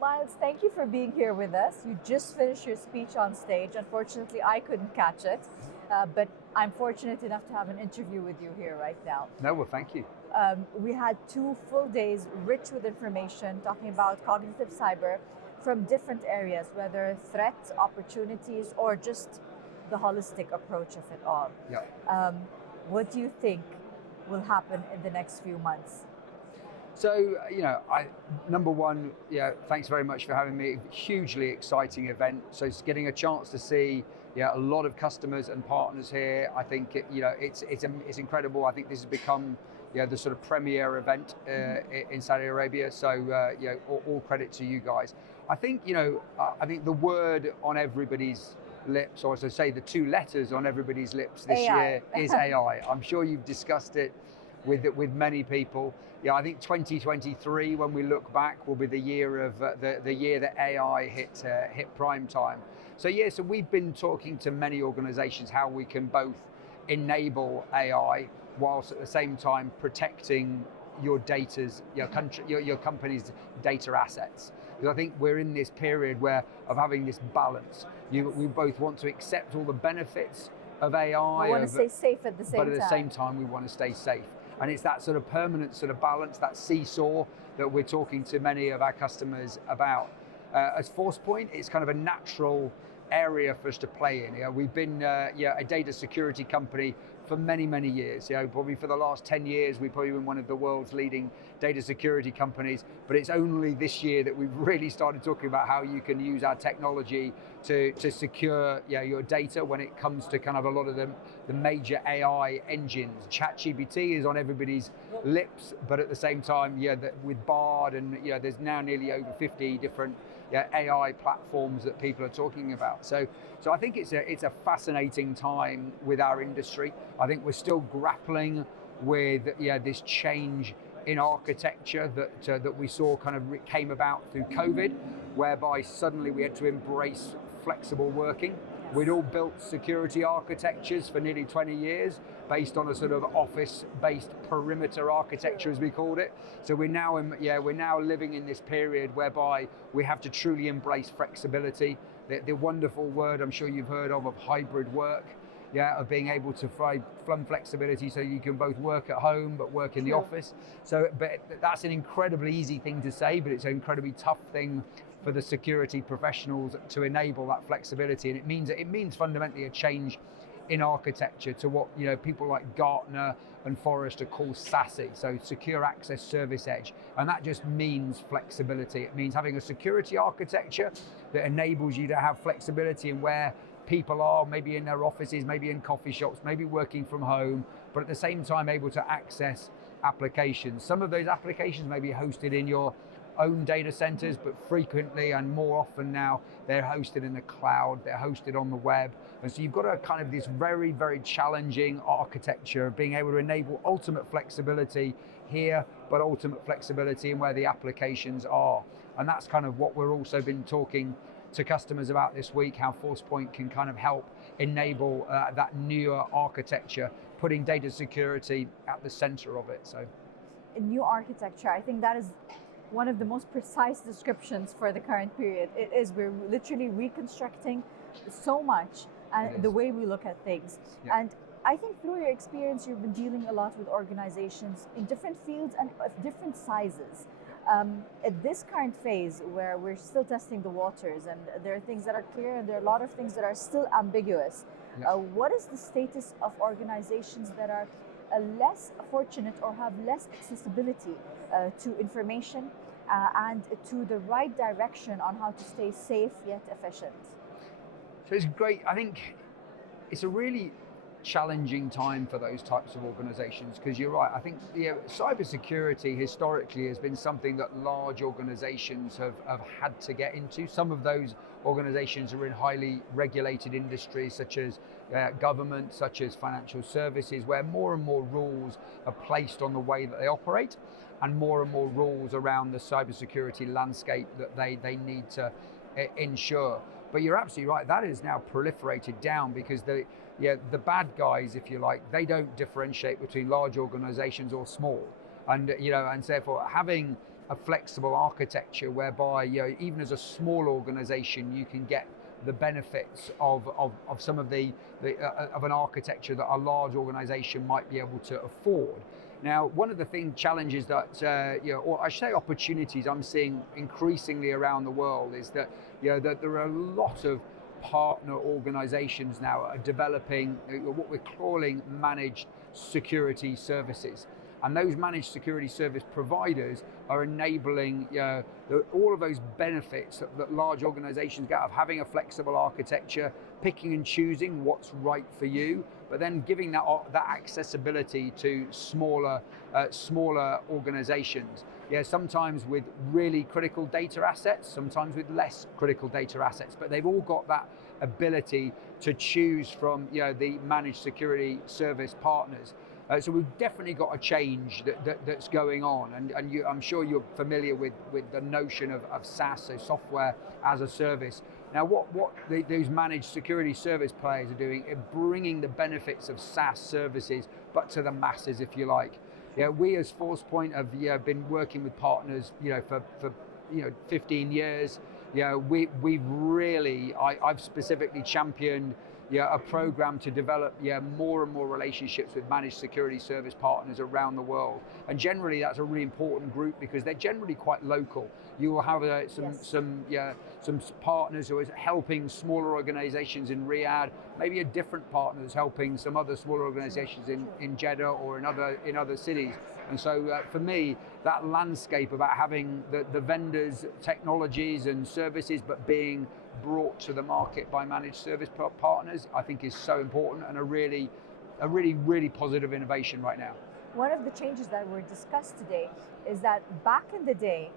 Myles, thank you for being here with us. You just finished your speech on stage. Unfortunately, I couldn't catch it, but I'm fortunate enough to have an interview with you here right now. No, well, thank you. We had 2 full days rich with information talking about cognitive cyber from different areas, whether threats, opportunities, or just the holistic approach of it all. Yeah. What do you think will happen in the next few months? So, number one, thanks very much for having me. Hugely exciting event. So it's getting a chance to see a lot of customers and partners here. I think it's incredible. I think this has become the sort of premier event in Saudi Arabia. So all credit to you guys. I think the word on everybody's lips, or as I say, the 2 letters on everybody's lips this year is AI. I'm sure you've discussed it with many people. I think 2023, when we look back, will be the year of the year that AI hit prime time. So we've been talking to many organizations how we can both enable AI whilst at the same time protecting your company's data assets. Because I think we're in this period of having this balance. We both want to accept all the benefits of AI. We want to stay safe at the same time. But at the same time, we want to stay safe. And it's that sort of permanent sort of balance, that seesaw that we're talking to many of our customers about. As Forcepoint, it's kind of a natural area for us to play in. We've been a data security company for many, many years. Probably for the last 10 years, we've probably been one of the world's leading data security companies. But it's only this year that we've really started talking about how you can use our technology to secure your data when it comes to kind of a lot of the major AI engines. ChatGPT is on everybody's lips, but at the same time, with Bard and there's now nearly over 50 different AI platforms that people are talking about. So I think it's a fascinating time with our industry. I think we're still grappling with this change in architecture that we saw kind of came about through COVID, whereby suddenly we had to embrace flexible working. Yes. We'd all built security architectures for nearly 20 years based on a sort of office-based perimeter architecture, as we called it. So we're now living in this period whereby we have to truly embrace flexibility. The wonderful word I'm sure you've heard of hybrid work. Of being able to provide flexibility so you can both work at home but work in the office. But that's an incredibly easy thing to say, but it's an incredibly tough thing for the security professionals to enable that flexibility. And it means fundamentally a change in architecture to what people like Gartner and Forrester call SASE, so Secure Access Service Edge. And that just means flexibility. It means having a security architecture that enables you to have flexibility in where people are, maybe in their offices, maybe in coffee shops, maybe working from home, but at the same time able to access applications. Some of those applications may be hosted in your own data centers, but frequently and more often now, they're hosted in the cloud, they're hosted on the web. And so you've got a kind of this very, very challenging architecture of being able to enable ultimate flexibility here, but ultimate flexibility in where the applications are. And that's kind of what we're also been talking to customers about this week, how Forcepoint can kind of help enable that newer architecture, putting data security at the center of it. So, a new architecture, I think that is one of the most precise descriptions for the current period. It is, we're literally reconstructing so much the way we look at things. Yeah. And I think through your experience, you've been dealing a lot with organizations in different fields and of different sizes. At this current phase where we're still testing the waters and there are things that are clear and there are a lot of things that are still ambiguous, what is the status of organizations that are less fortunate or have less accessibility to information and to the right direction on how to stay safe yet efficient? So it's great. I think it's a really challenging time for those types of organizations, because you're right. I think cybersecurity historically has been something that large organizations have had to get into. Some of those organizations are in highly regulated industries such as government, such as financial services, where more and more rules are placed on the way that they operate, and more rules around the cybersecurity landscape that they need to ensure. But you're absolutely right, that is now proliferated down, because the bad guys, if you like, they don't differentiate between large organizations or small. And and therefore having a flexible architecture whereby, even as a small organization, you can get the benefits of some of of an architecture that a large organization might be able to afford. Now, one of the challenges that, or I should say opportunities I'm seeing increasingly around the world is that, that there are a lot of partner organizations now are developing what we're calling managed security services. And those managed security service providers are enabling all of those benefits that large organizations get of having a flexible architecture, picking and choosing what's right for you, but then giving that accessibility to smaller organizations. Sometimes with really critical data assets, sometimes with less critical data assets, but they've all got that ability to choose from the managed security service partners. So we've definitely got a change that's going on, and I'm sure you're familiar with the notion of SaaS, so software as a service. Now, what those managed security service players are doing is bringing the benefits of SaaS services, but to the masses, if you like. We as Forcepoint have been working with partners, for 15 years. I've specifically championed a program to develop more and more relationships with managed security service partners around the world. And generally that's a really important group because they're generally quite local. You will have some partners who are helping smaller organizations in Riyadh, maybe a different partner that's helping some other smaller organizations in Jeddah or in other cities. And so for me, that landscape about having the vendors, technologies and services, but being brought to the market by managed service partners, I think is so important and a really positive innovation right now. One of the changes that were discussed today is that back in the day,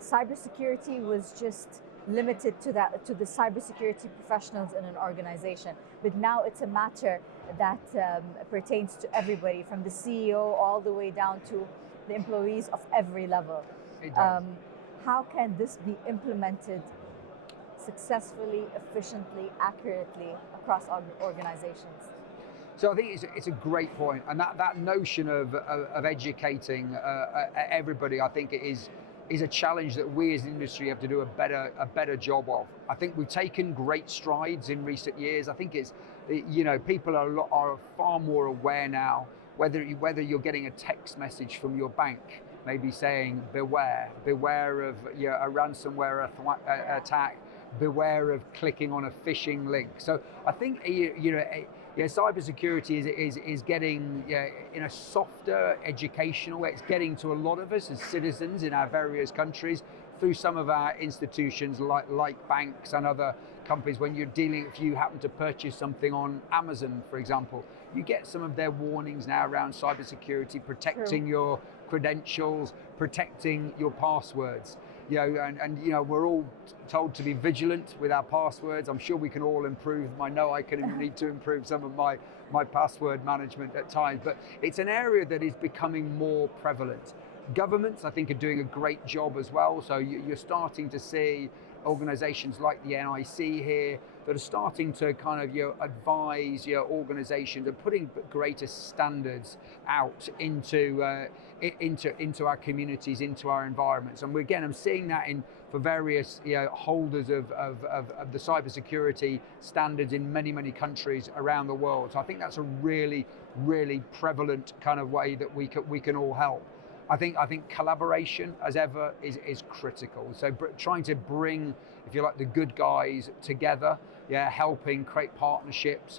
cybersecurity was just limited to the cybersecurity professionals in an organization. But now it's a matter that pertains to everybody, from the CEO all the way down to the employees of every level. How can this be implemented successfully, efficiently, accurately across organizations? So I think it's a great point, and that notion of educating everybody, I think it is a challenge that we as an industry have to do a better job of. I think we've taken great strides in recent years. I think people are far more aware now, whether you're getting a text message from your bank, maybe saying beware of a ransomware attack, beware of clicking on a phishing link. So I think cybersecurity is getting in a softer educational way. It's getting to a lot of us as citizens in our various countries through some of our institutions like banks and other companies. When you're if you happen to purchase something on Amazon, for example, you get some of their warnings now around cybersecurity, protecting your credentials, protecting your passwords. We're all told to be vigilant with our passwords. I'm sure we can all improve. I know I can need to improve some of my password management at times, but it's an area that is becoming more prevalent. Governments, I think, are doing a great job as well. So you're starting to see organizations like the NIC here that are starting to kind of advise organizations and putting greater standards out into our communities, into our environments. And I'm seeing that for various holders of the cybersecurity standards in many countries around the world. So I think that's a really prevalent kind of way that we can all help. I think collaboration, as ever, is critical. So trying to bring, if you like, the good guys together, helping create partnerships.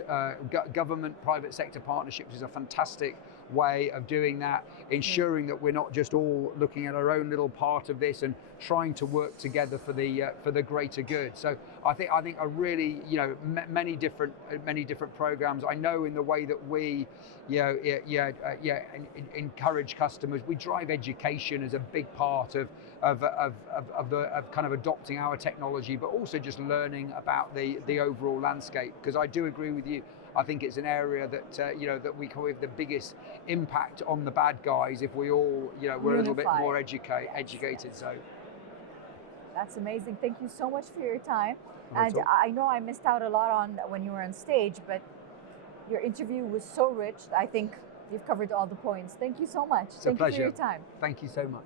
Government, private sector partnerships is a fantastic way of doing that, ensuring that we're not just all looking at our own little part of this and trying to work together for the greater good. So I think a really many different programs. I know in the way that we encourage customers, we drive education as a big part of kind of adopting our technology, but also just learning about the overall landscape. Because I do agree with you. I think it's an area that that we can have the biggest impact on the bad guys if we all we're a little bit more educated. So that's amazing. Thank you so much for your time. And I know I missed out a lot on when you were on stage, but your interview was so rich. I think you've covered all the points. Thank you so much. It's a pleasure. You for your time. Thank you so much.